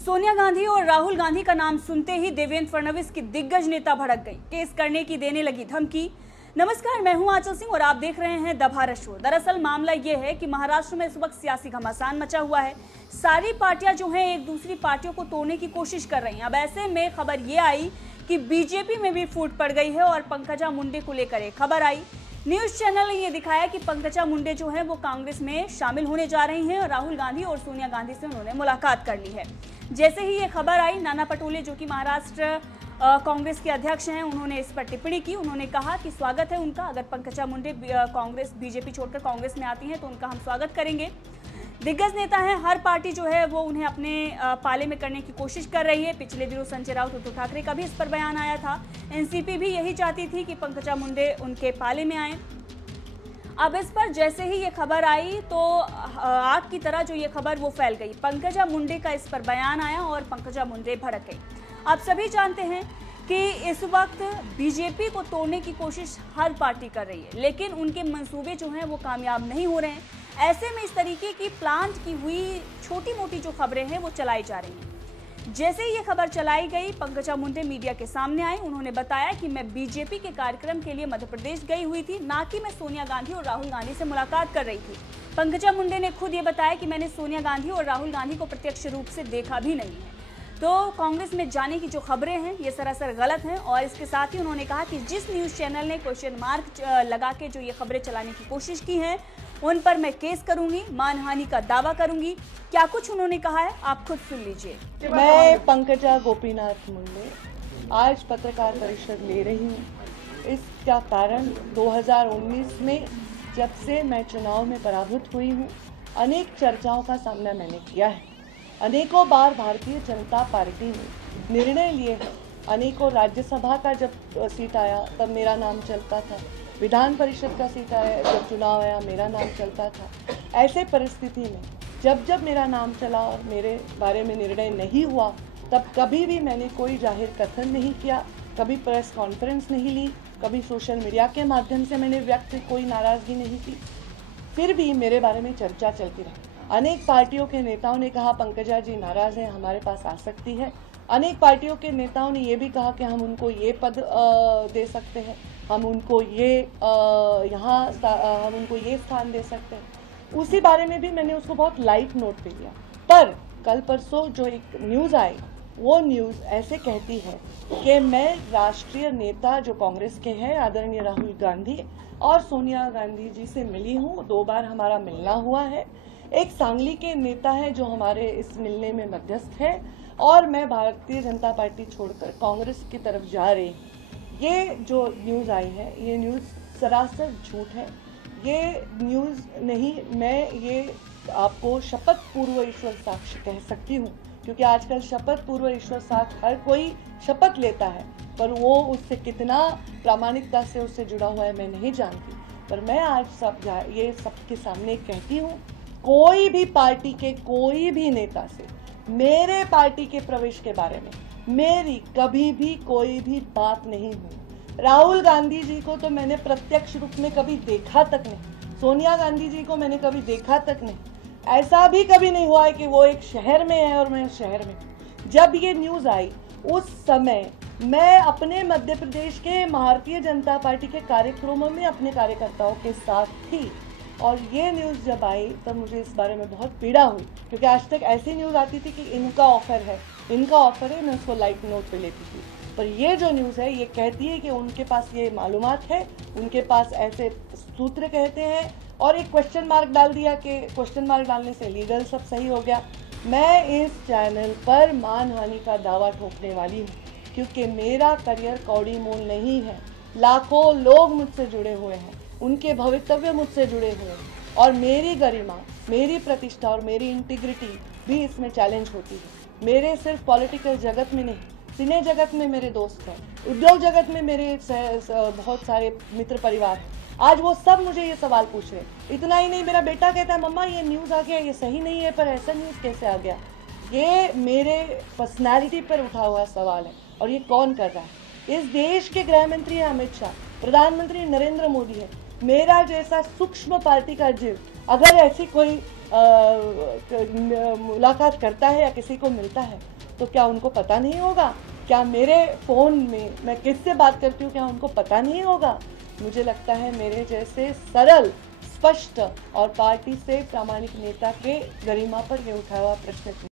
सोनिया गांधी और राहुल गांधी का नाम सुनते ही देवेंद्र फडणवीस की दिग्गज नेता भड़क गई, केस करने की देने लगी धमकी। नमस्कार, मैं हूं आंचल सिंह और आप देख रहे हैं द भारत शो। दरअसल मामला यह है कि महाराष्ट्र में इस वक्त सियासी घमासान मचा हुआ है। सारी पार्टियां जो हैं एक दूसरी पार्टियों को तोड़ने की कोशिश कर रही हैं। अब ऐसे में खबर ये आई कि बीजेपी में भी फूट पड़ गई है और पंकजा मुंडे को लेकर एक खबर आई। न्यूज चैनल ने यह दिखाया कि पंकजा मुंडे जो है वो कांग्रेस में शामिल होने जा रही हैं और राहुल गांधी और सोनिया गांधी से उन्होंने मुलाकात कर ली है। जैसे ही ये खबर आई, नाना पटोले जो कि महाराष्ट्र कांग्रेस के अध्यक्ष हैं, उन्होंने इस पर टिप्पणी की। उन्होंने कहा कि स्वागत है उनका, अगर पंकजा मुंडे कांग्रेस बीजेपी छोड़कर कांग्रेस में आती हैं तो उनका हम स्वागत करेंगे। दिग्गज नेता हैं, हर पार्टी जो है वो उन्हें अपने पाले में करने की कोशिश कर रही है। पिछले दिनों संजय राउत, उद्धव ठाकरे का भी इस पर बयान आया था। एनसीपी भी यही चाहती थी कि पंकजा मुंडे उनके पाले में आए। अब इस पर जैसे ही ये खबर आई तो आग की तरह जो ये खबर वो फैल गई। पंकजा मुंडे का इस पर बयान आया और पंकजा मुंडे भड़क गई। आप सभी जानते हैं कि इस वक्त बीजेपी को तोड़ने की कोशिश हर पार्टी कर रही है, लेकिन उनके मंसूबे जो हैं वो कामयाब नहीं हो रहे हैं। ऐसे में इस तरीके की प्लान की हुई छोटी मोटी जो खबरें हैं वो चलाई जा रही हैं। जैसे ही ये खबर चलाई गई, पंकजा मुंडे मीडिया के सामने आई। उन्होंने बताया कि मैं बीजेपी के कार्यक्रम के लिए मध्य प्रदेश गई हुई थी, ना कि मैं सोनिया गांधी और राहुल गांधी से मुलाकात कर रही थी। पंकजा मुंडे ने खुद ये बताया कि मैंने सोनिया गांधी और राहुल गांधी को प्रत्यक्ष रूप से देखा भी नहीं है। तो कांग्रेस में जाने की जो खबरें हैं ये सरासर गलत हैं। और इसके साथ ही उन्होंने कहा कि जिस न्यूज़ चैनल ने क्वेश्चन मार्क लगा के जो ये खबरें चलाने की कोशिश की हैं उन पर मैं केस करूंगी, मानहानि का दावा करूंगी। क्या कुछ उन्होंने कहा है आप खुद सुन लीजिए। मैं पंकजा गोपीनाथ मुंडे आज पत्रकार परिषद ले रही हूँ। इसका कारण 2019 में जब से मैं चुनाव में पराभूत हुई हूँ, अनेक चर्चाओं का सामना मैंने किया है। अनेकों बार भारतीय जनता पार्टी ने निर्णय लिए हैं। अनेकों राज्यसभा का जब सीट आया तब मेरा नाम चलता था, विधान परिषद का सीट आया जब चुनाव आया मेरा नाम चलता था। ऐसे परिस्थिति में जब जब मेरा नाम चला और मेरे बारे में निर्णय नहीं हुआ, तब कभी भी मैंने कोई जाहिर कथन नहीं किया, कभी प्रेस कॉन्फ्रेंस नहीं ली, कभी सोशल मीडिया के माध्यम से मैंने व्यक्त कोई नाराज़गी नहीं की। फिर भी मेरे बारे में चर्चा चलती रही। अनेक पार्टियों के नेताओं ने कहा पंकजा जी नाराज़ हैं, हमारे पास आ सकती है। अनेक पार्टियों के नेताओं ने ये भी कहा कि हम उनको ये पद दे सकते हैं, हम उनको ये हम उनको ये स्थान दे सकते हैं। उसी बारे में भी मैंने उसको बहुत लाइट नोट पे लिया। पर कल परसों जो एक न्यूज़ आई, वो न्यूज़ ऐसे कहती है कि मैं राष्ट्रीय नेता जो कांग्रेस के हैं आदरणीय राहुल गांधी और सोनिया गांधी जी से मिली हूँ। 2 बार हमारा मिलना हुआ है। एक सांगली के नेता है जो हमारे इस मिलने में मध्यस्थ है और मैं भारतीय जनता पार्टी छोड़कर कांग्रेस की तरफ जा रही हूँ। ये जो न्यूज़ आई है ये न्यूज़ सरासर झूठ है। ये न्यूज़ नहीं, मैं ये आपको शपथ पूर्व ईश्वर साक्ष्य कह सकती हूँ, क्योंकि आजकल शपथ पूर्व ईश्वर साक्ष्य हर कोई शपथ लेता है, पर वो उससे कितना प्रामाणिकता से उससे जुड़ा हुआ है मैं नहीं जानती। पर मैं आज ये सबके सामने कहती हूँ, कोई भी पार्टी के कोई भी नेता से मेरे पार्टी के प्रवेश के बारे में मेरी कभी भी कोई भी बात नहीं हुई। राहुल गांधी जी को तो मैंने प्रत्यक्ष रूप में कभी देखा तक नहीं, सोनिया गांधी जी को मैंने कभी देखा तक नहीं। ऐसा भी कभी नहीं हुआ है कि वो एक शहर में है और मैं शहर में। जब ये न्यूज़ आई उस समय मैं अपने मध्य प्रदेश के भारतीय जनता पार्टी के कार्यक्रमों में अपने कार्यकर्ताओं के साथ थी और ये न्यूज़ जब आई तब मुझे इस बारे में बहुत पीड़ा हुई, क्योंकि आज तक ऐसी न्यूज़ आती थी कि इनका ऑफर है, मैं उसको लाइट नोट पे लेती थी। पर ये जो न्यूज़ है ये कहती है कि उनके पास ये मालूमात है, उनके पास ऐसे सूत्र कहते हैं और एक क्वेश्चन मार्क डाल दिया कि क्वेश्चन मार्क डालने से लीगल सब सही हो गया। मैं इस चैनल पर मानहानि का दावा ठोकने वाली हूँ, क्योंकि मेरा करियर कौड़ी मोल नहीं है। लाखों लोग मुझसे जुड़े हुए हैं, उनके भवितव्य मुझसे जुड़े हुए हैं और मेरी गरिमा, मेरी प्रतिष्ठा और मेरी इंटीग्रिटी भी इसमें चैलेंज होती है। मेरे सिर्फ पॉलिटिकल जगत में नहीं, सिने जगत में मेरे दोस्त हैं, उद्योग जगत में मेरे बहुत सारे मित्र परिवार हैं। आज वो सब मुझे ये सवाल पूछ रहे हैं। इतना ही नहीं, मेरा बेटा कहता है मम्मा ये न्यूज़ आ गया, ये सही नहीं है, पर ऐसा न्यूज़ कैसे आ गया। ये मेरे पर्सनैलिटी पर उठा हुआ सवाल है और ये कौन कर रहा है। इस देश के गृह मंत्री हैं अमित शाह, प्रधानमंत्री नरेंद्र मोदी है। मेरा जैसा सूक्ष्म पार्टी का जीव अगर ऐसी कोई मुलाकात करता है या किसी को मिलता है तो क्या उनको पता नहीं होगा? क्या मेरे फ़ोन में मैं किससे बात करती हूँ क्या उनको पता नहीं होगा? मुझे लगता है मेरे जैसे सरल, स्पष्ट और पार्टी से प्रामाणिक नेता के गरिमा पर ये उठाया हुआ प्रश्न